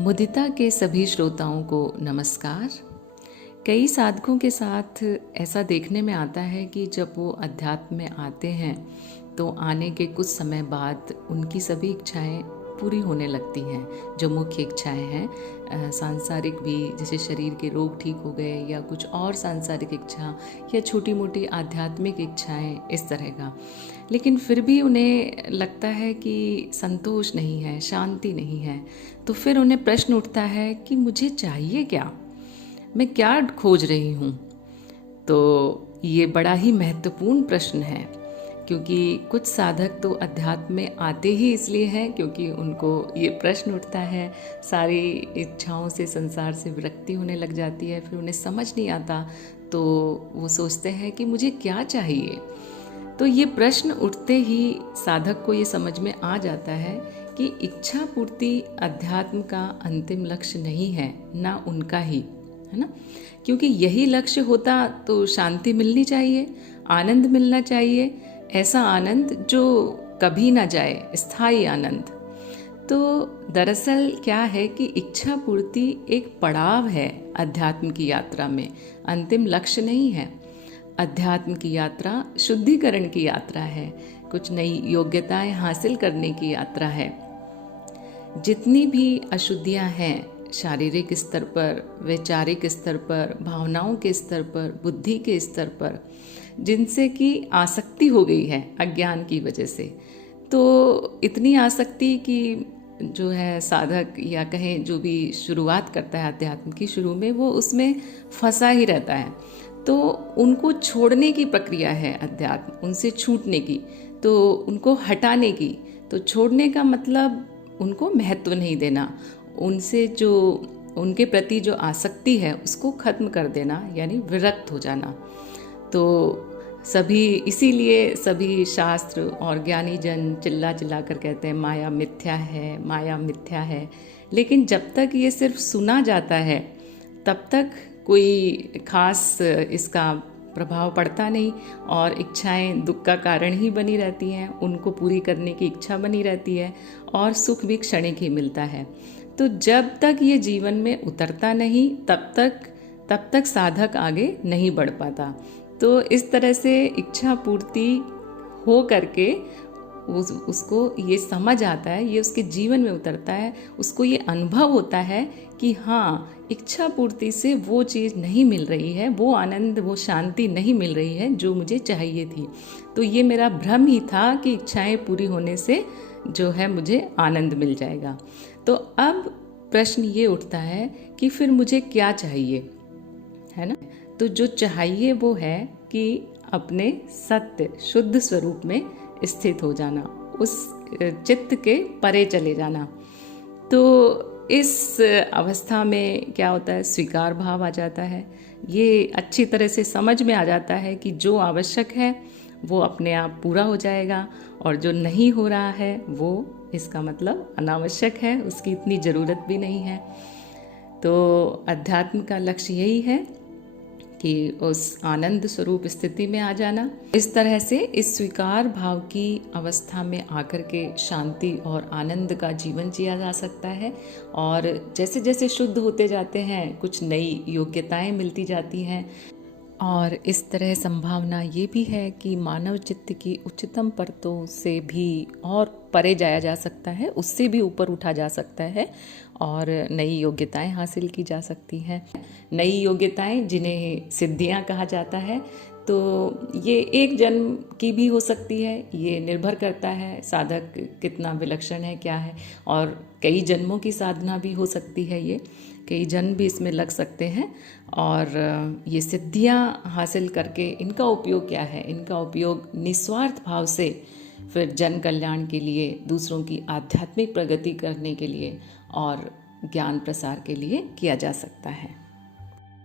मुदिता के सभी श्रोताओं को नमस्कार। कई साधकों के साथ ऐसा देखने में आता है कि जब वो अध्यात्म में आते हैं तो आने के कुछ समय बाद उनकी सभी इच्छाएं पूरी होने लगती हैं। जो मुख्य इच्छाएं हैं सांसारिक भी, जैसे शरीर के रोग ठीक हो गए या कुछ और सांसारिक इच्छा या छोटी मोटी आध्यात्मिक इच्छाएं, इस तरह का। लेकिन फिर भी उन्हें लगता है कि संतोष नहीं है, शांति नहीं है। तो फिर उन्हें प्रश्न उठता है कि मुझे चाहिए क्या, मैं क्या खोज रही हूँ। तो ये बड़ा ही महत्वपूर्ण प्रश्न है, क्योंकि कुछ साधक तो अध्यात्म में आते ही इसलिए हैं क्योंकि उनको ये प्रश्न उठता है। सारी इच्छाओं से, संसार से विरक्ति होने लग जाती है, फिर उन्हें समझ नहीं आता, तो वो सोचते हैं कि मुझे क्या चाहिए। तो ये प्रश्न उठते ही साधक को ये समझ में आ जाता है कि इच्छा पूर्ति अध्यात्म का अंतिम लक्ष्य नहीं है, ना उनका ही, है ना। क्योंकि यही लक्ष्य होता तो शांति मिलनी चाहिए, आनंद मिलना चाहिए, ऐसा आनंद जो कभी ना जाए, स्थायी आनंद। तो दरअसल क्या है कि इच्छा पूर्ति एक पड़ाव है अध्यात्म की यात्रा में, अंतिम लक्ष्य नहीं है। अध्यात्म की यात्रा शुद्धिकरण की यात्रा है, कुछ नई योग्यताएं हासिल करने की यात्रा है। जितनी भी अशुद्धियां हैं, शारीरिक स्तर पर, वैचारिक स्तर पर, भावनाओं के स्तर पर, बुद्धि के स्तर पर, जिनसे कि आसक्ति हो गई है अज्ञान की वजह से, तो इतनी आसक्ति कि जो है साधक या कहें जो भी शुरुआत करता है अध्यात्म की, शुरू में वो उसमें फंसा ही रहता है। तो उनको छोड़ने की प्रक्रिया है अध्यात्म, उनसे छूटने की, तो उनको हटाने की। तो छोड़ने का मतलब उनको महत्व नहीं देना, उनसे जो उनके प्रति जो आसक्ति है उसको खत्म कर देना, यानी विरक्त हो जाना। तो सभी, इसीलिए सभी शास्त्र और ज्ञानी जन चिल्ला चिल्ला कर कहते हैं माया मिथ्या है, माया मिथ्या है। लेकिन जब तक ये सिर्फ सुना जाता है तब तक कोई खास इसका प्रभाव पड़ता नहीं, और इच्छाएं दुख का कारण ही बनी रहती हैं, उनको पूरी करने की इच्छा बनी रहती है, और सुख भी क्षणिक ही मिलता है। तो जब तक ये जीवन में उतरता नहीं तब तक साधक आगे नहीं बढ़ पाता। तो इस तरह से इच्छा पूर्ति हो करके उसको ये समझ आता है, ये उसके जीवन में उतरता है, उसको ये अनुभव होता है कि हाँ, इच्छा पूर्ति से वो चीज़ नहीं मिल रही है, वो आनंद, वो शांति नहीं मिल रही है जो मुझे चाहिए थी। तो ये मेरा भ्रम ही था कि इच्छाएं पूरी होने से जो है मुझे आनंद मिल जाएगा। तो अब प्रश्न ये उठता है कि फिर मुझे क्या चाहिए, है ना। तो जो चाहिए वो है कि अपने सत्य शुद्ध स्वरूप में स्थित हो जाना, उस चित्त के परे चले जाना। तो इस अवस्था में क्या होता है, स्वीकार भाव आ जाता है। ये अच्छी तरह से समझ में आ जाता है कि जो आवश्यक है वो अपने आप पूरा हो जाएगा, और जो नहीं हो रहा है वो इसका मतलब अनावश्यक है, उसकी इतनी ज़रूरत भी नहीं है। तो अध्यात्म का लक्ष्य यही है कि उस आनंद स्वरूप स्थिति में आ जाना। इस तरह से इस स्वीकार भाव की अवस्था में आकर के शांति और आनंद का जीवन जिया जा सकता है। और जैसे जैसे शुद्ध होते जाते हैं, कुछ नई योग्यताएं मिलती जाती हैं, और इस तरह संभावना ये भी है कि मानव चित्त की उच्चतम परतों से भी और परे जाया जा सकता है, उससे भी ऊपर उठा जा सकता है, और नई योग्यताएं हासिल की जा सकती हैं। नई योग्यताएं जिन्हें सिद्धियां कहा जाता है, तो ये एक जन्म की भी हो सकती है, ये निर्भर करता है साधक कितना विलक्षण है, क्या है। और कई जन्मों की साधना भी हो सकती है, ये कई जन्म भी इसमें लग सकते हैं। और ये सिद्धियां हासिल करके इनका उपयोग क्या है, इनका उपयोग निस्वार्थ भाव से फिर जन कल्याण के लिए, दूसरों की आध्यात्मिक प्रगति करने के लिए और ज्ञान प्रसार के लिए किया जा सकता है।